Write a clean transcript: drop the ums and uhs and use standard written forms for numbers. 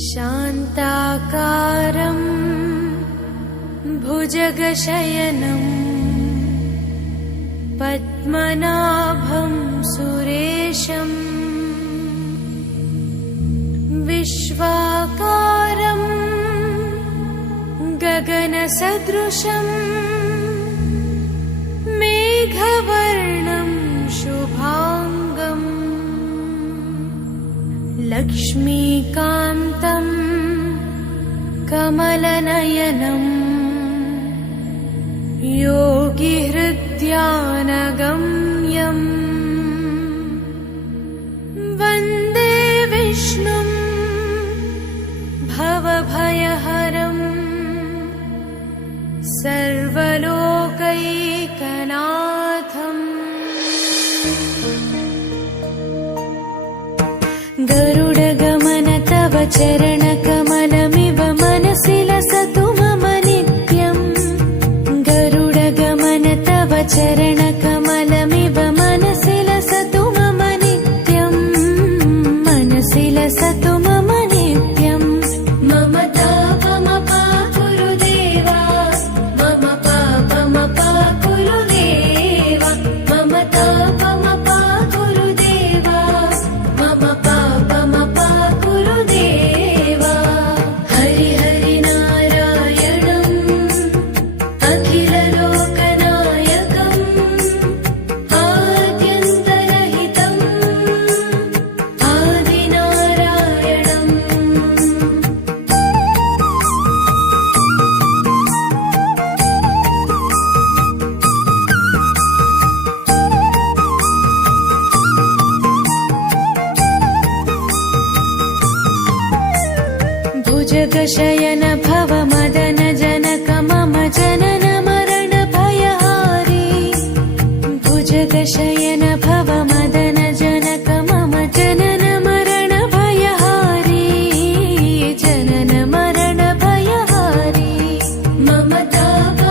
शान्ताकारं भुजगशयनं पद्मनाभं सुरेशम् विश्वाकारं गगनसदृशं मेघवर्णं शुभांगम् लक्ष्मीकान्तं कमलनयनं योगिहृद्यानगम्यम् वन्दे विष्णुं भवभयहरं सर्वलोकैकनाथम् गरुडगमन तव चरणकमलमिव मनसि लसतु मम नित्यम् गरुडगमन तव चरणकमलमिव मनसि लसतु मम नित्यम् मनसि लसतु मम नित्यम् मम तापमपाकुरु देवा मम पापमपाकुरु देवा मम तापमपाकुरु देवा मम पापमपाकुरु देवा हरि हरि नारायणम् अखिललोकनायकम् आद्यन्तरहितम् आदिनारायणम् भुजगशयन भव मदन जनक मम जनन मरण भयहारी भुजगशयन भव मदन जनक मम जनन मरण भयहारी जनन मरण भयहारी मम ताप